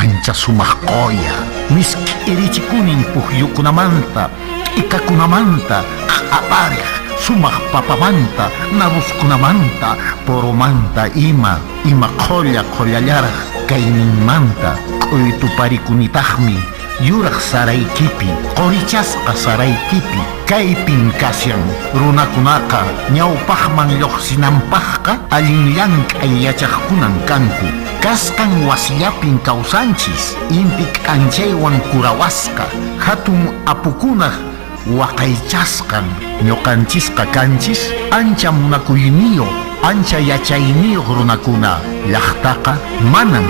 ancha sumaqoya miski irichikunin puhyukunamanta ikakunamanta aparej sumaq papamanta naruskunamanta poromanta ima qollallaraq kayninmanta q'uytuparikunitaqmi yuraq saraykipi qorichasqa saraykipi kaypin kasyan runakunaqa ñawpaqman lluqsinanpaqqa allin llank'ay yachaqkunan kanku kasqan wasiyapin kawsanchis inti k'anchaywan kurawasqa hatun apukunaq waqaychasqan ñuqanchisqa kanchis ancha munakuyniyuq ancha yachayniyuq runakuna llaqtaqa manan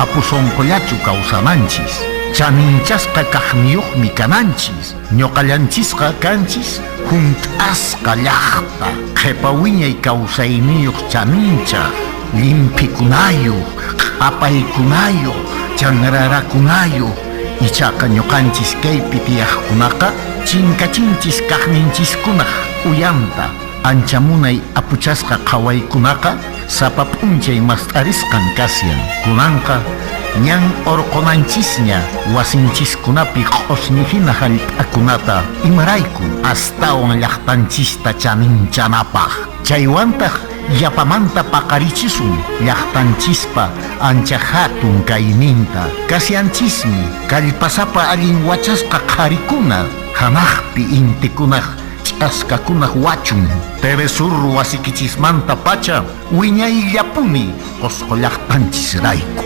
apusonqollachu kawsamanchis chaninchasqa kaqniyuqmi kananchis ñuqallanchisqa kanchis hunt'asqa llaqta qhipawiñay kawsayniyuq chaninchaq limpikunayuq q'apaykunayuq chanrarakunayuq ichaqa ñuqanchis kaypi tiyaqkunaqa chinkachinchis kaqninchikkunaq uyanta ancha munay apuchasqa qhawaykunaqa sapa p'unchay mast'arisqan kasyan kunanqa ñan orqonanchisña wasinchikunapi q'usñihina hallp'akunata imarayku astawan llaqtanchista chaninchanapaq chaywantaq yapamanta paqarichisun llaqtanchispa ancha hatun kayninta kasyanchismi kallpasapa allin wachasqa qharikuna hanaqpi intikunaq ch'askakunaq wachun Telesur wasikichismanta pacha wiñayllapuni qusqu llaqtanchisrayku.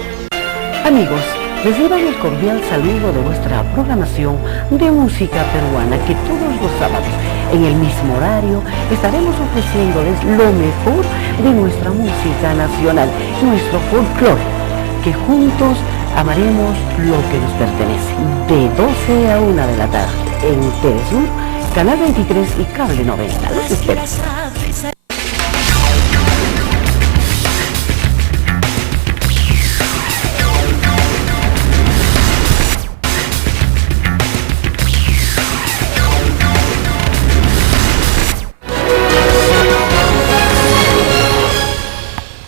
Amigos, reciban el cordial saludo de nuestra programación de música peruana que todos los sábados, en el mismo horario, estaremos ofreciéndoles lo mejor de nuestra música nacional, nuestro folclore, que juntos amaremos lo que nos pertenece. De 12 a 1 de la tarde, en Telesur, Canal 23 y Cable 90. Los espero.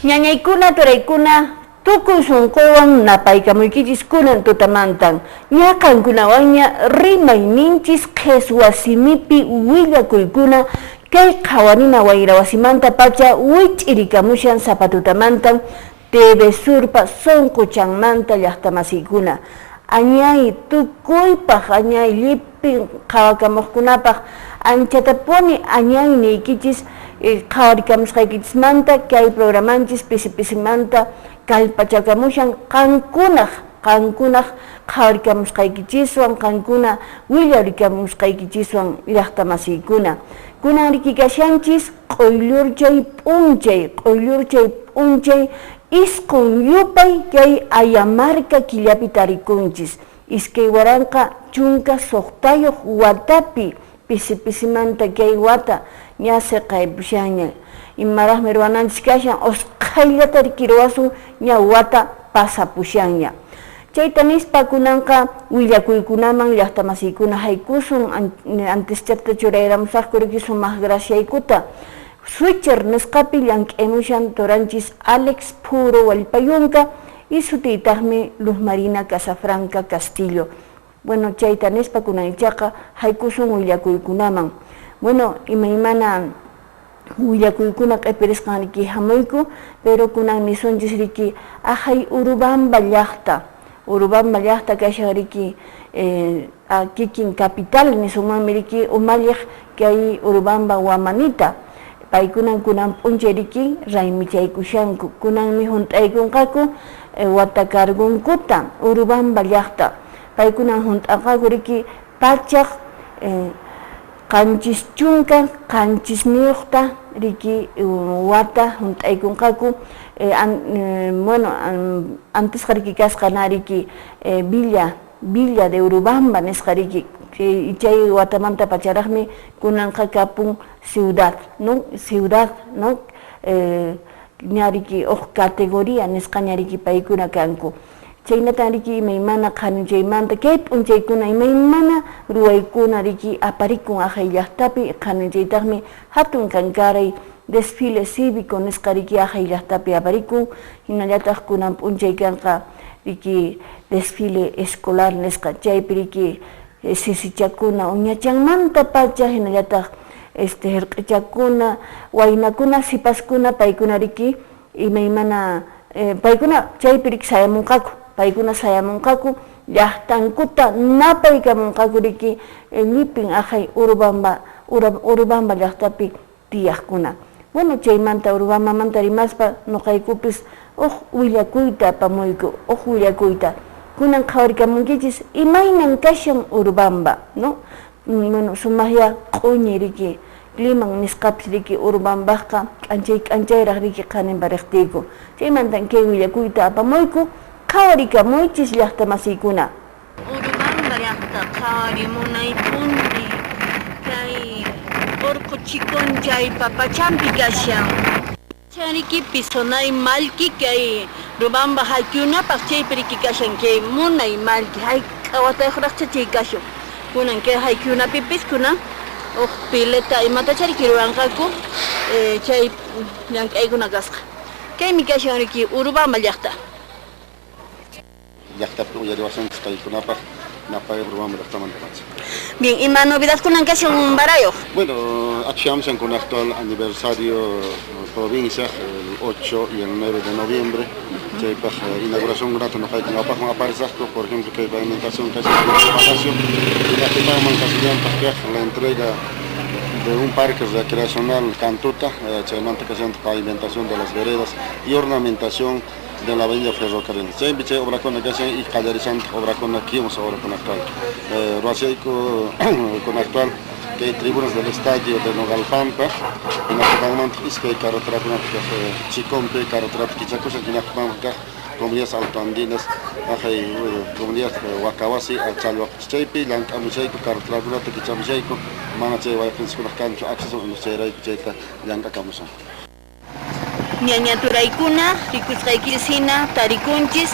Ñañaykuna turaykuna tukuy sunquwan napaykamuykichis kunan tutamantan ñaqankunawanña rimayninchis qhichwasimipi willakuykuna kay qhawanina wayrawasimanta pacha wich'irikamushan sapatutamantan TV Surpa sunquchanmanta llaqtamasiykuna añay tukuypaq añay llipin qhawakamuqkunapaq anchatapuni añay niykichis qhawarikamusqaykichismanta kay programanchis pisi-pisimanta kallpachakamushan qankunaq qhawarikamusqaykichiswan qankuna willarikamusqaykichiswan llaqtamasiykuna kunan rikikashanchis q'uylurchay p'unchay isqun yupay kay Ayamarka killapi tarikunchis iskay waranqa chunka suqtayuq watapi pisi-pisimanta kay wata ñase qaybushaña imaraqmi ruwananchis kashan usqhayllata rikiruwasun ña wata pasapushaña chayta nispa kunanqa willakuykunaman llaqtamasiykuna haykusun antes chayta churayramusaqku riki sumaq graciaykuta Switcher nisqapi llank'aymushan turanchis Alex Puro Wallpayunqa y sutiytaqmi Luz Marina Casafranca Castillo. Bueno, chayta nispa kunaychaqa haykusun willakuykunaman. Bueno, imaymana willakuykuna q'ipirisqanriki hamuyku, pero kunan nisunchis riki ahay Urubamba llaqta kashan riki kikin capital nisunmanmi riki umalliq kay Urubamba Wamanita. Paykunan kunan p'unchay riki raymichaykushanku kunanmi hunt'aykunqaku watakargunkuta Urubamba llaqta paykunan hunt'aqaku riki pachaq qanchis chunka qanchis niyuqta riki wata hunt'aykunqaku bueno antes riki kasqana riki Villa de Urubamba nisqa riki chay watamanta pacharaqmi kunanqa kapun ciudad no ñariki categoría nisqa ñariki paykuna kanku chaynata riki imaymana qhaninchaymanta kay p'unchaykuna imaymana ruwaykuna riki aparikun ahay llaqtapi qhaninchaytaqmi hatun kankaray desfile cívico nisqa riki ahay llaqtapi aparikun hinallataq kunan p'unchay kanqa riki desfile escolar nisqa chaypi riki sisichakuna uñachanmanta pacha hinallataq hirq'ichakuna waynakuna sipaskuna paykuna riki imaymana paykuna chaypi riki paykuna sayamunqaku llaqtankuta napaykamunqaku riki llipin aqhay Urubamba llaqtapi tiyaqkuna. Bueno, chaymanta Urubambamanta rimaspa nuqaykupis willakuyta apamuyku, willakuyta. Kunan qhawarikamunkichis imaynan kashan Urubamba, ¿no? Bueno, sumaqya q'uñi riki, climan nisqapis riki Urubambaqqa k'anchayraq riki qaninpa riqtiyku. Chaymantan kay willakuyta apamuyku, qhawarikamunchis llaqta masiykuna. Urubamba llaqta qhawarimunaypunpi kay urquchikun chay papachampi kashan. Chayrikipi sonay malki kay Urubamba haykunapaq chaypi riki kashan kay munay malki qhawatayuqraqcha chay kashun. Kunan kay haykunapipis kunan pileta imatachari ruranqaku chay llank'aykuna kasqa. Kaymi kashan riki Urubamba llaqta. Llaqtapi uyariwasunchis paykunapaq napay Urubamba llaqtamanta kanchik. Bien, ¿y más novedad con un barayo? Bueno, actuamos con el actual aniversario provincia, el 8 y el 9 de noviembre. Inauguración grata nos hay que aparecer, por ejemplo, que pavimentación casi espacio y la que la entrega de un parque recreacional Cantuta, pavimentación de las veredas y ornamentación de la avenida Ferrocarril. Siempre obra con y callarizante obra con aquí vamos ahora con actual. Con actual que hay tribunas del estadio de Nogalpampa, en la momento que hay carretera Chicompe, carretera Kichacusa, que hay comunidades autoandinas, hay comunidades Wakawasi, Chalhuapichaypi, Lancamuchayco, carretera Kichamuchayco, Manachay, Guayapinsko, Cancho, acceso a los Cheray, Chayta, Lancacamusa. Ñañaturaykuna, rikusqaykisina, tarikunchis,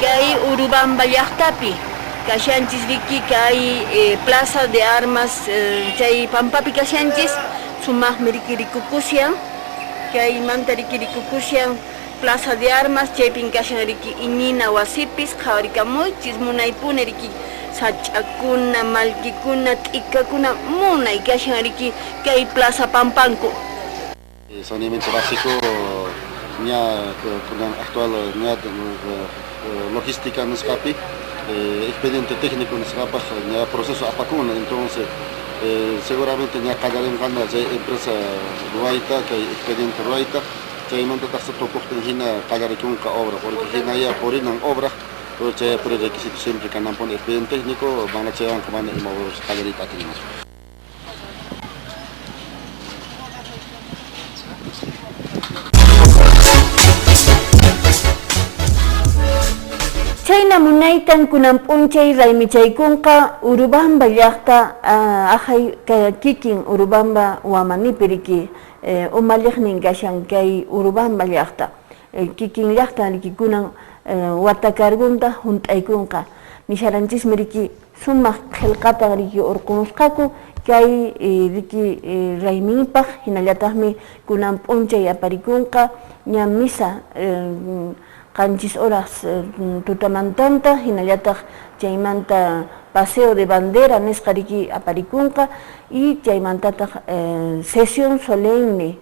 kay Urubamba llaqtapi. Kashanchis riki kay Plaza de Armas, chay Pampapi kashanchis, sumaqmi riki rikukusyan, kay manta riki rikukusyan, Plaza de Armas, chaypin kashan riki iñina wasipis, qhawarikamunchis, munaypuni riki sach'akuna, malkikuna, t'ikakuna, munay kashan riki kay Plaza Pampanku. Saneamiento básico, ya con la actual logística en escape, expediente técnico en escape, ya proceso apacuna, entonces seguramente ya cada vez gana empresa ruaita, que expediente ruaita, que manda hasta toco en cada obra, porque ya por obra, pero prerequisito siempre que no pone expediente técnico, van a llevar como van a mover cada día. Chayna munaytan kunan p'unchay raymichaykunqa Urubamba llaqta aqhay kikin Urubamba wamanipi riki umalliqnin kashan kay Urubamba llaqta kikin llaqta riki kunan watakargunta hunt'aykunqa nisharanchismi riki sumaq qillqata riki urqumusqaku kay riki rayminpaq hinallataqmi kunan p'unchay aparikunqa ña misa qanchis horas tutamantanta hinallataq chaymanta paseo de bandera nisqa riki aparikunqa y chaymantataq sesión solemne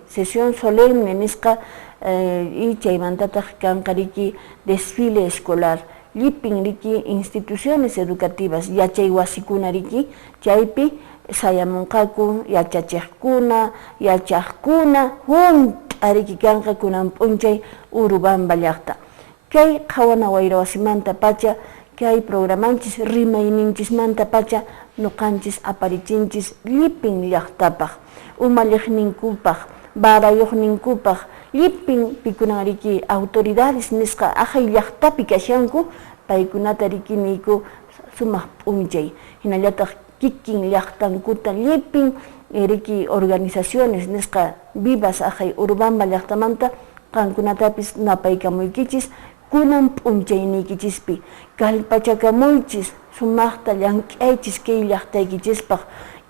nisqa y chaymantataq kanqa riki desfile escolar llipin riki instituciones educativas yachay wasikuna riki chaypi sayamunqaku yachachiqkuna yachaqkuna hunt'a riki kanqa kunan p'unchay Urubamba llaqta. Kay qhawana wayrawasimanta pacha, kay programanchis rimayninchismanta pacha, nuqanchis aparichinchis llipin llaqtapaq, umalliqninkupaq, barayuqninkupaq, llipin pikunan riki autoridades nisqa aqhay llaqtapi kashanku, paykunata riki niyku sumaq p'unchay. Hinallataq kikin llaqtankuta llipin riki organizaciones nisqa vivas aqhay Urubamba llaqtamanta qankunatapis napaykamuykichis kunan p'unchayniykichispi kallpachakamuychis sumaqta llank'aychis kay llaqtaykichispaq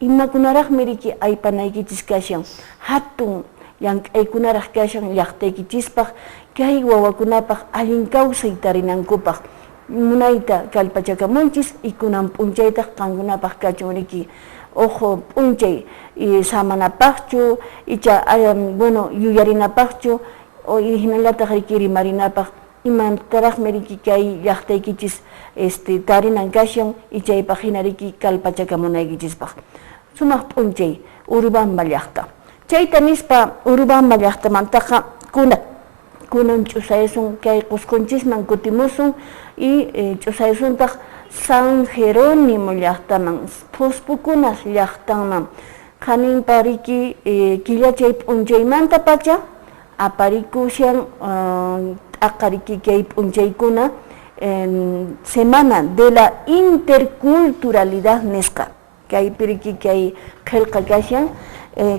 imakunaraqmi riki aypanaykichis kashan hatun llank'aykunaraq kashan llaqtaykichispaq kay wawakunapaq allin kawsay tarinankupaq munayta kallpachakamunchis y kunan p'unchayta qankunapaq kachunriki ojo p'unchay y samanapaqchu icha bueno yuyarinapaqchu o hinallataq riki rimarinapaq imantaraqmi riki kay llaqtaykichis tarinan kashan y chaypaq hina riki kallpachakamunaykichispaq sumaq p'unchay Urubamba llaqta chayta nispa Urubamba llaqtamantaqa kunan ch'usayusun kay Qusqunchikman kutimusun y ch'usayusuntaq San Jerónimo llaqtaman Puspukunas llaqtanman qaninpa riki killachay p'unchaymanta pacha aparikushan aqariki kay p'unchaykuna Semana de la Interculturalidad nisqa kaypi riki kay qillqa kashan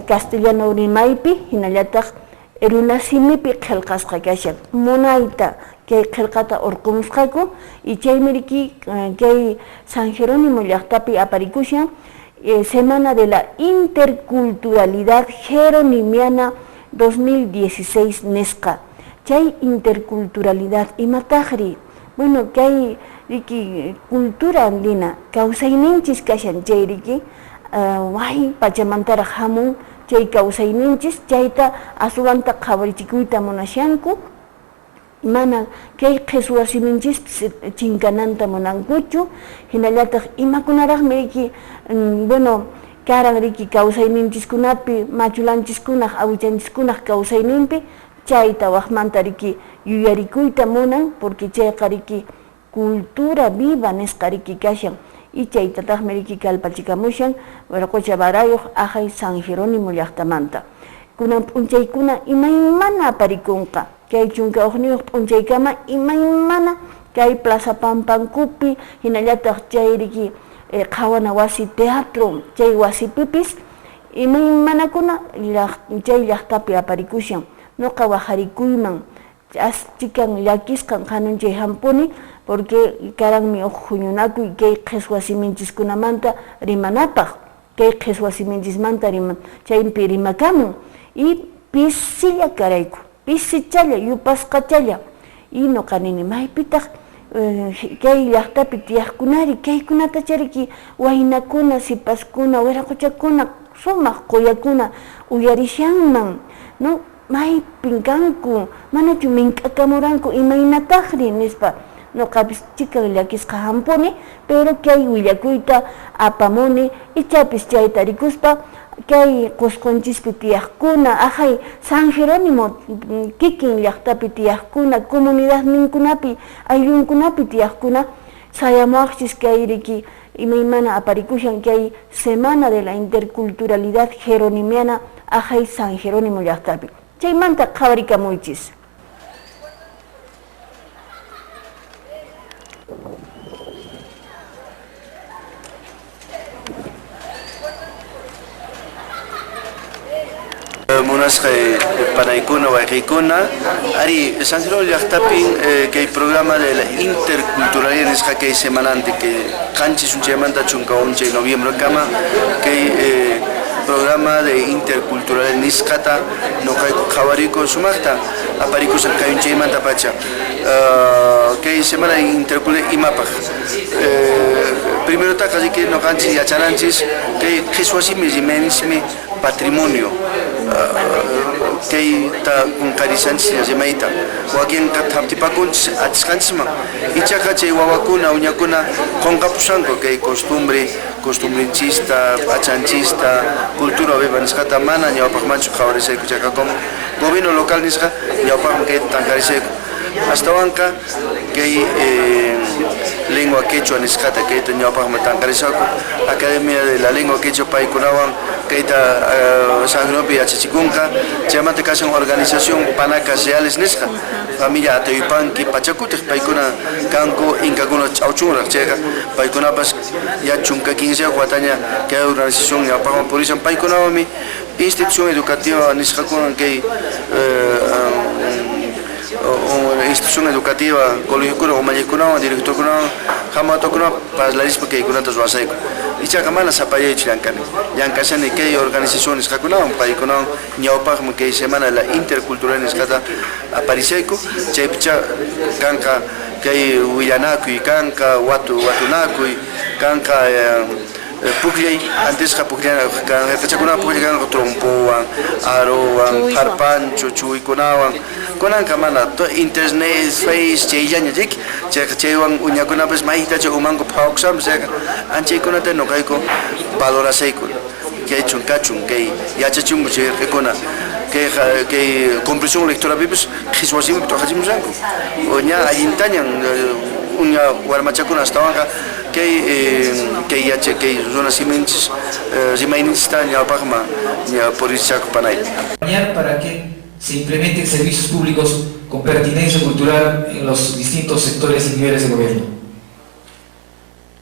castellano rimaypi hinallataq runa simipi qillqasqa kashan munayta kay qillqata urqumusqaku y chaymi riki kay San Jerónimo llaqtapi aparikushan Semana de la Interculturalidad Jeronimiana 2016 nisqa chay interculturalidad imataqri bueno kay riki cultura andina kawsayninchis kashan chay riki way pachamantaraq hamun chay kawsayninchis chayta aswanta qhawarichikuyta munashanku mana kay qhichwasininchis chinkananta munankuchu hinallataq imakunaraqmi riki bueno karan riki kawsayninchiskunapi machulanchikkunaq awichanchikkunaq kawsayninpi chayta waqmanta riki yuyarikuyta munan porque chayqa riki cultura viva nisqa riki kashan y chaytataqmi riki kallpachikamushan Wiraqucha barayuq aqhay San Jerónimo llaqtamanta kunan p'unchaykuna imaymana aparikunqa kay chunka uqniyuq p'unchaykama imaymana kay Plaza Pampankupi hinallataq chay riki qhawana wasi teatro chay wasipipis imaymanakuna chay llaqtapi aparikushan nuqa wajarikuyman chikan llakisqan qanunchay hampuni porque karanmi huñunakuy kay qhichwasiminchikkunamanta rimanapaq kay qhichwasiminchikmanta chaypi rimakamun y pisilla karayku pisichalla yupasqachalla y nuqa nini maypitaq kay llaqtapi tiyaqkunari kaykunata chariki waynakuna sipaskuna wiraquchakuna sumaq quyakuna uyarishanman no maypin kanku manachu mink'akamuranku imaynataqri nispa nuqapis chikan llakisqa hampuni pero kay willakuyta apamuni ichapis chayta rikuspa kay Qusqunchikpi tiyaqkuna aqhay San Jerónimo kikin llaqtapi tiyaqkuna comunidad ninkunapi ayllunkunapi tiyaqkuna sayamuaqchis kay riki imaymana aparikushan kay Semana de la Interculturalidad Jeronimiana aqhay San Jerónimo llaqtapi chaymanta qhawarikamunchis munasqa panaykuna wayqiykuna ari San Jerónimo llaqtapin kay programa de la interculturalidad nisqa kay semananti kay qanchis unchaymanta chunka unchay noviembre kama kay programa de interculturalidad nisqata nuqayku qhawariko sumaqta aparikusan kay unchaymanta pacha kay semana interculturalidad imapaq primero taqa riki nuqanchis yachananchis kay qhichwasimi rimaynismi patrimonio kay ta qunqarisanchis rimayta wakinqa haptipakunchis atisqanchisman ichaqa chay wawakuna uñakuna qunqapushanku kay costumbrinchista p'achanchista cultura viva nisqata mana ñawpaqmanchu qhawarisayku chayqa como gobierno local nisqa ñawpaqman kayta tanqarisayku hastawanqa kay lengua quechua nisqata kayta ñawpaqman tanqarisayku Academia de la Lengua Quechua paykunawan kayta San Jerónimo yachachikunqa chaymanta kashan organización Panacas Reales nisqa familia Atoypanki Pachakutaq paykuna kanku inkakuna ch'awchunraq chayqa paykunapas ya chunka 15 wataña kay organización ñawpaqman purishan paykunawanmi institución educativa nisqakuna kay institución educativa colegiokuna umallaykunawan directorkunawan hamuwatukunawan parlarispa kaykunatas wasayku ichaqa mana sapallaychu llankashani kay organización nisqakunawan paykunawan ñawpaqman kay semana la intercultural nisqata aparisayku chaypicha kanqa kay willanakuy kanka watunakuy kanka puklay antes ka puklay kan fechakuna puklay kan trompowan arowan harpancho chuikunawan kunanka mana to internet face chayanya dik chaywan uñakuna pues mahita chumango pauksam seka anchaykunata no kayko valorasayku kay chunkachun kay yachachungu chay rekona que comprensión lectora bibes xiswasim to hajimusanku oña ayintañan uña warmachakuna hasta que zona simentis zimainista ña pagma ña porichaco panay. Para que se implementen servicios públicos con pertinencia cultural en los distintos sectores y niveles de gobierno.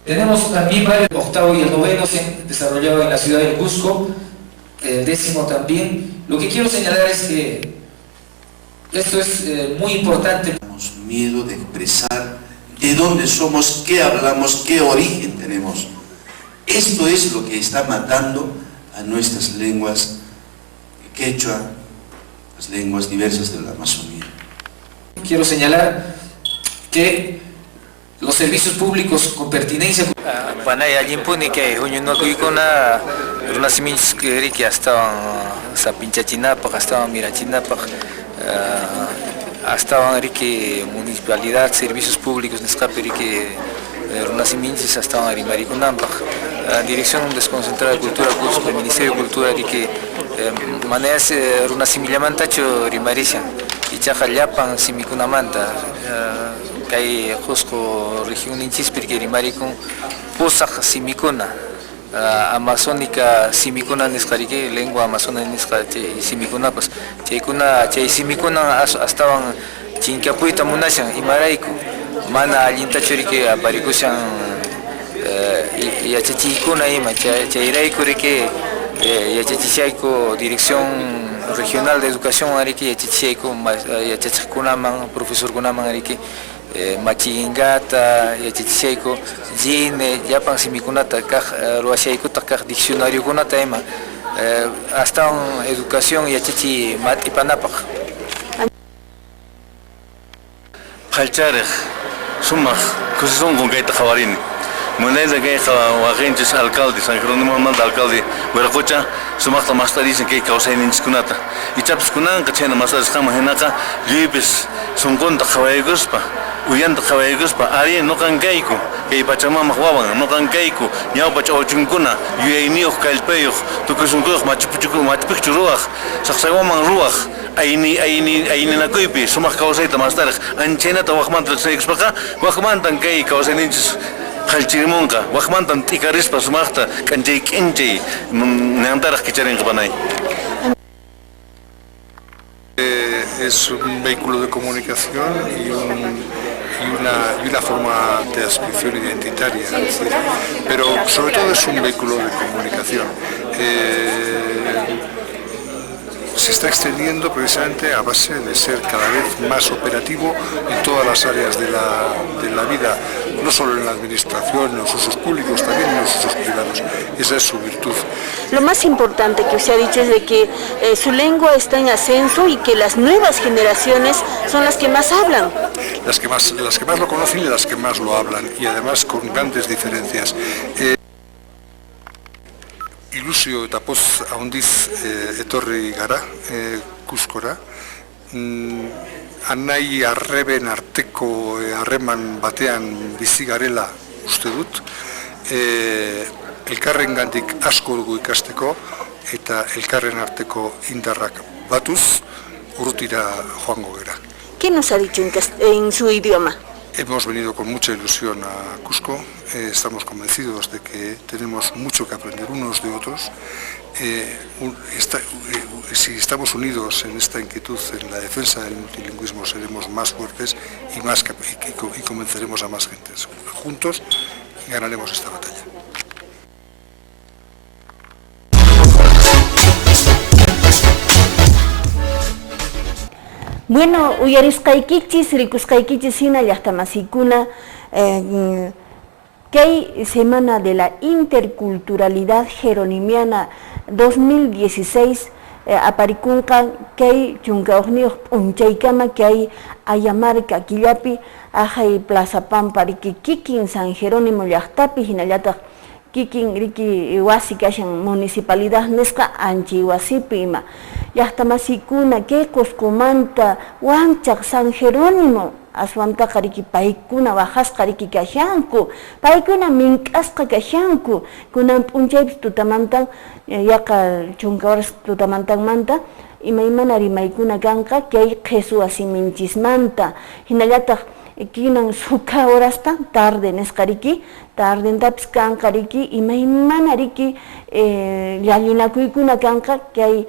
Tenemos también varios, el octavo y el noveno se han desarrollado en la ciudad de Cusco, el décimo también. Lo que quiero señalar es que esto es muy importante. Tenemos miedo de expresar de dónde somos, qué hablamos, qué origen tenemos. Esto es lo que está matando a nuestras lenguas quechua, las lenguas diversas de la Amazonía. Quiero señalar que los servicios públicos con pertinencia. Panay allimpuni que huñunakuykuna runasimichkiri que estaban sapinchachinapaq, estaban mirachinapaq, estaban riki municipalidad, servicios públicos nisqapi riki runasimintsis estaban rimarikunanpaq, Dirección Desconcentrada de Cultura Cusco, el Ministerio de Cultura riki maneras runasimillamantachu rimarishan ichaqa llapan simikunamanta kay Cusco región ninchispi riki rimarikun pusaq simikuna amazónica simikuna nisqariki lengua amazónica nisqa chay simikunapas chay simikuna astawan chinkapuyta munashan imarayku mana allintachu riki aparikushan yachachiykuna ima chayrayku riki yachachishayku Dirección Regional de Educación riki yachachishayku yachachiqkunaman profesorkunaman riki machingata yachachishayku jine llapan simikunata kaq ruwashaykuta kaq diccionariokunata ima astawan educación yachachi matipanapaq. Qalchariq sumaq kusisunqun kayta qawarini moneda kay waqinchis alcalde San Jerónimo manda alcalde Huiracocha sumaqta mastadicen kay kawsayninchikkunata ichapis kunanqa chayna mastadisqanman hinaqa lluypis sunqunta qhawaykuspa uyanta qhawaykuspa ari noqankayku kay Pachamamaq wawan noqankayku ñawpa ch'awchunkuna yuyayniyuq kallpayuq tukuy sunquyuq machupiqchu ruwaq saqsaywaman ruwaq ayninakuypi sumaq kawsayta mastariq anchaynata waqmanta riqsinakuspaqa waqmantan kay kawsayninchis qalchirimunqa waqmantan t'ikarispa sumaqta k'anchay k'inchay ñantaraq kicharinqa panay. Es un vehículo de comunicación y una forma de adscripción identitaria, es decir, pero sobre todo es un vehículo de comunicación. Se está extendiendo precisamente a base de ser cada vez más operativo en todas las áreas de la vida, no solo en la administración, en los usos públicos, también en los usos privados. Esa es su virtud. Lo más importante que usted ha dicho es de que su lengua está en ascenso y que las nuevas generaciones son las que más hablan. Las que más lo conocen y las que más lo hablan, y además con grandes diferencias. Ilusio eta poz handiz etorri gara Cuscora, anai arreben arteko harreman batean bizi garela uste dut, elkarrengandik asko dugu ikasteko eta elkarren arteko indarrak batuz urrutira joango gera. ¿Qué nos ha dicho en su idioma? Hemos venido con mucha ilusión a Cusco, estamos convencidos de que tenemos mucho que aprender unos de otros. Si estamos unidos en esta inquietud en la defensa del multilingüismo, seremos más fuertes y convenceremos a más gentes. Juntos ganaremos esta batalla. Bueno, uyarisqaykichis, rikusqaykichis hina llaqtamasikuna, kay Semana de la Interculturalidad Jeronimiana 2016 aparikunqa kay chunkawniyuq p'unchaykama kay Ayamarka killapi ajay Plaza Pampa riki kikin San Jerónimo llaqtapi hinallataq kikin riki wasi kashan municipalidad nisqa anchi wasipi ima llaqtamasikuna kay Cuscomanta wanchaq San Jerónimo aswantaqa riki paykuna waqasqa riki kashanku paykuna mink'asqa kashanku kunan p'unchaypis tutamantan yaqa chunka horas tutamantanmanta imaymana rimaykuna kanqa kay qhisu wasiminchismanta hinallataq kinan suka horasta tarde nisqa riki tardentapis kanqa riki imaymana riki llallinakuykuna kanqa kay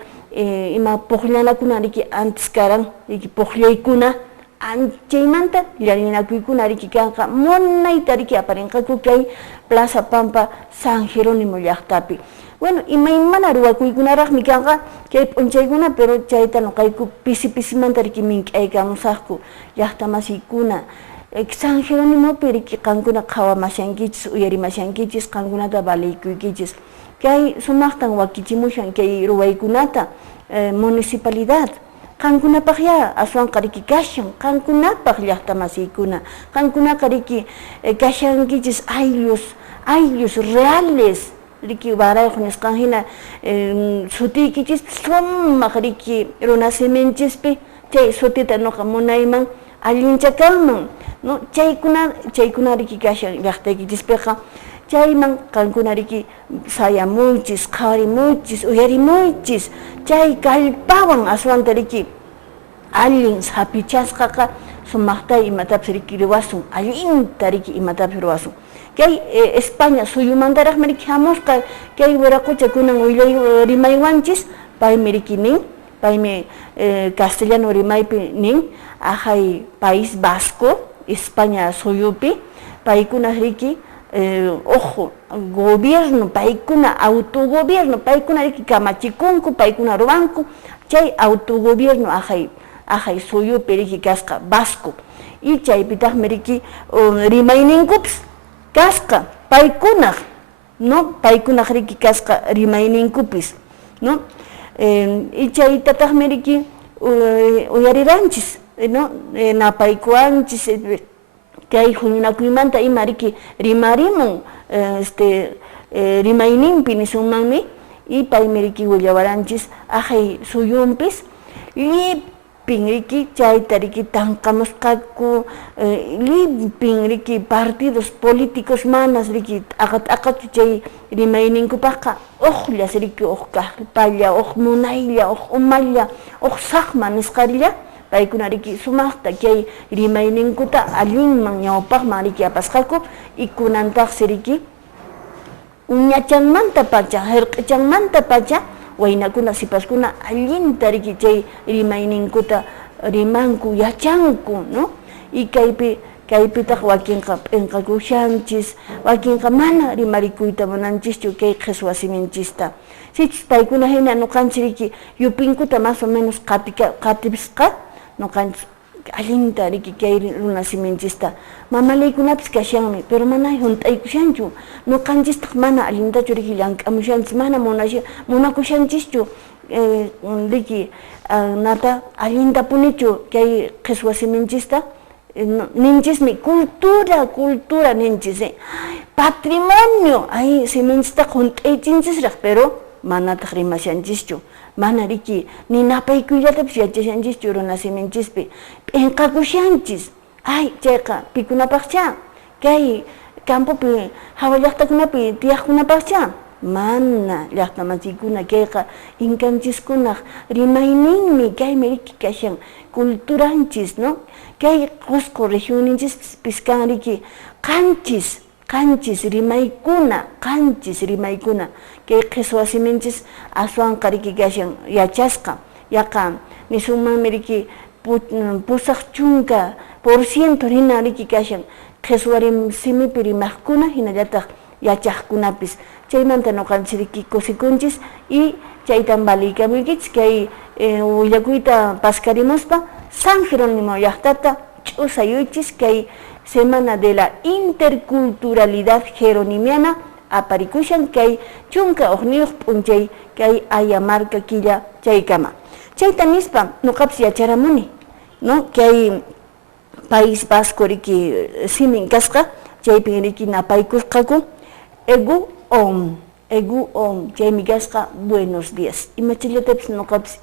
ima puqllanakuna riki antes karan riki puqllaykuna anchaymanta llallinakuykuna riki kanqa munayta riki aparinqaku kay Plaza Pampa San Jerónimo llaqtapi. Bueno, imaymana ruwakuykunaraqmi kanqa kay p'unchaykuna pero chayta nuqayku pisi-pisimanta riki mink'aykamusaqku llaqtamasiykuna San Jerónimopi riki qankuna qhawamashankichis uyarimashankichis qankunata valeykuykichis kay sumaqtan wakichimushan kay ruwaykunata municipalidad qankunapaq ya aswanqa riki kashan qankunapaq llaqtamasiykuna qankunaqa riki kashankichis ayllos reales riki barayuq nisqan hina sutiykichis sumaq riki runasiminchispi chay sutita nuqa munayman allinchakanman no chaykuna riki kashan llaqtaykichispiqa chayman qankuna riki sayamuychis qhawarimuychis uyarimuychis chay kallpawan aswanta riki allin sapichasqaqa sumaqta imatapis riki ruwasun allinta riki imatapis ruwasun kay España suyumantaraqmi riki hamusqa kay wiraqucha kunan willay rimaywanchis paymi riki nin paymi castellano rimaypi nin ajay País Vasco España suyupi paykuna riki ojo gobierno paykuna autogobierno paykuna riki kamachikunku paykuna ruwanku chay autogobierno ajay suyupi riki kasqa Vasco y chaypitaqmi riki rimayninkupis kasqa paykunaq no paykunaq riki kasqa rimayninkupis no y chaytataqmi riki uyariranchis no napaykuwanchis kay huñunakuymanta ima riki rimarimun rimayninpi nisunmanmi y paymi riki willawaranchis ajay suyunpis llipin riki chayta riki tanqamusqaku llipin riki partidos políticos manas riki aqatu chay rimayninkupaqqa uqllas riki uq kaqpalla uq munaylla uq umalla uq saqma nisqarilla paykuna riki sumaqta kay rimayninkuta allinman ñawpaqman riki apasqaku y kunantaqsi riki uñachanmanta pacha hirq'ichanmanta pacha waynakuna sipaskuna allinta riki chay rimayninkuta rimanku yachanku no y kaypitaq wakinqa p'inqakushanchis wakinqa mana rimarikuyta munanchischu kay qhisu wasiminchista sichis paykuna hina nuqanchis riki yupinkuta más o menos qatipisqa nuqanchis allinta riki kay runasiminchista mamalaykunapis kashanmi pero mana hunt'aykushanchu nuqanchistaq mana allintachu riki llank'amushanchis mana munakushanchischu riki nata allinta punichu kay qhisu wasiminchista ninchismi cultura ninchis patrimonio ay siminchista hunt'aychinchisraq pero manataq rimashanchischu mana riki ni napaykuyllatapish yachashanchischu runasiminchishpi p'inqakushanchis ay chayqa pikunapaqcha kay campopi hawa llaqtakunapi tiyaqkunapaqcha mana llaqtamasiykuna kayqa inkanchiskunaq rimayninmi kaymi riki kashan culturanchis no kay Cusco regioninchispis kan riki qanchis rimaykuna kay qhisu wasiminchis aswanqa riki kashan yachasqa yaqa nisunmanmi riki pusaq chunka % hina riki kashan qhisu simipi rimaqkuna hinallataq yachaqkunapis chaymanta nuqanchis riki kusikunchis y chaytan valiykamuykichis kay willakuyta paskarimuspa San Jerónimo llaqtata ch'usayuychis kay Semana de la Interculturalidad Jeronimiana aparikushan kay chunka uqniyuq p'unchay kay Ayamarka killa chaykama chayta nispa nuqapis yacharamuni no kay País Vasco riki simin kasqa chaypi riki napaykusqaku egu om chaymi kasqa buenos días imachillatapis nuqapis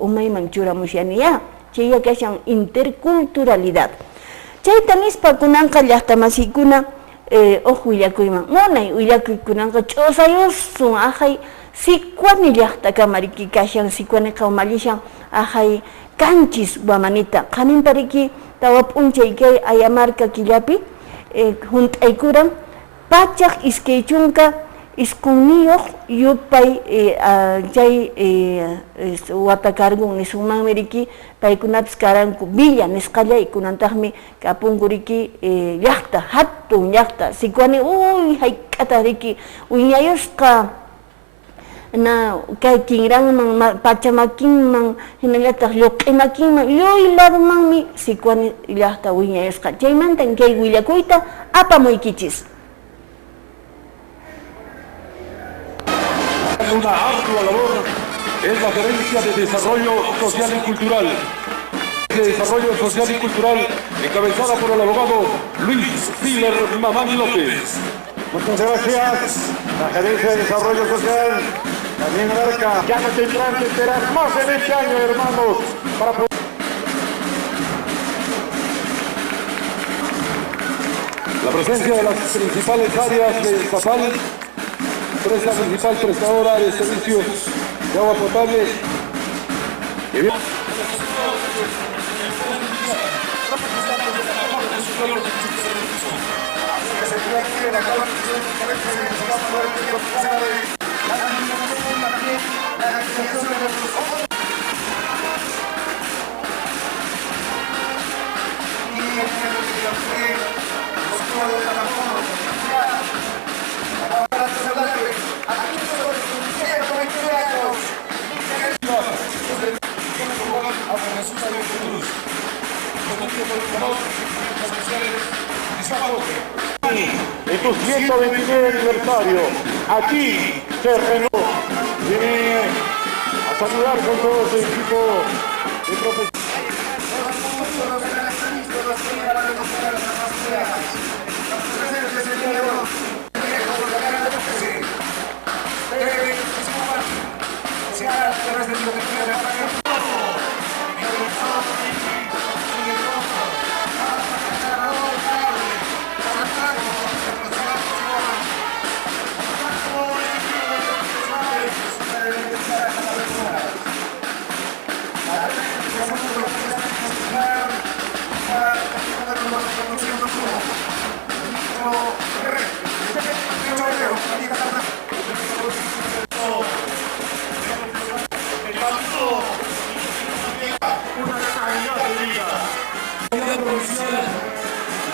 umayman churamushaniya chayya kashan interculturalidad chayta nispa kunanqa llaqta masiykuna willakuyman munay willakuykunanqa ch'usayusun ajay sikwani llaqtakama riki kashan sikwaniqa umallishan ajay kanchis wamanita qaninpa riki tawa p'unchay kay Ayamarka killapi hunt'aykuran pachaq iskay chunka isqunniyuq yupay chay watakargun nisunmanmi riki paykunapis karanku villa nisqallay kunantaqmi kapunku riki llaqta hatun llaqta sikwani hayk'ata riki wiñayusqa na kay kinranman pachamakinman hinallataq lluq'imakinman lluy ladomanmi sikwani llaqta wiñayusqa chaymantan kay willakuyta apamuykichis. Una ardua labor es la Gerencia de Desarrollo Social y Cultural. De Desarrollo Social y Cultural, encabezada por el abogado Luis Piler Mamán López. Muchas gracias. La Gerencia de Desarrollo Social también abarca. Ya no tendrán que esperar más de 20 años, hermanos, para poder. La presencia de las principales áreas del estatal. Empresa principal prestadora de servicios de agua potable. En tu 129 aniversario, aquí se renovó. Viene a saludar con todo su equipo de profesionales.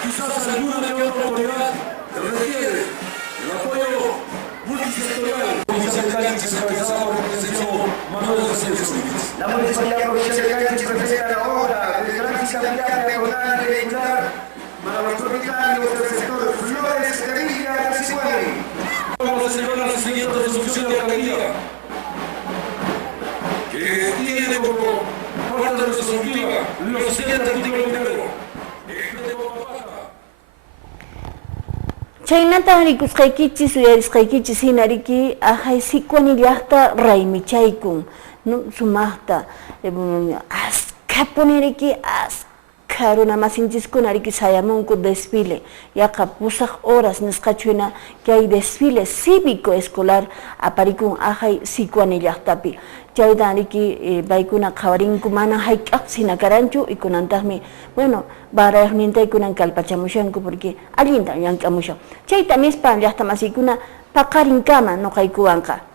Quizás alguna de otra autoridad requiere el apoyo multisectorial. La Municipalidad Provincial de Canchis presenta la obra de gran fiscalidad peatonal y vehicular para los propietarios del sector Flores de Villa de Sicuani. Vamos a celebrar la siguiente resolución de la alcaldía que tiene como parte resolutiva los siguientes artículos primero. Chaynata rikusqaykichis uyarisqaykichis hina riki ajay sikwani llaqta raymichaykun sumaqta askapuni riki aska runa masinchiskuna riki sayamunku desfile yaqa pusaq horas nisqachuhina kay desfile cívico escolar aparikun ajay sikwani llaqtapi chayta riki paykuna qhawarinku mana hayk'aqsina karanchu y kunantaqmi bueno barayuqnintaykunan kalpachamushanku porque allinta llank'amushan chayta nispa llaqta masiykuna paqarinkama nuqaykuwanqa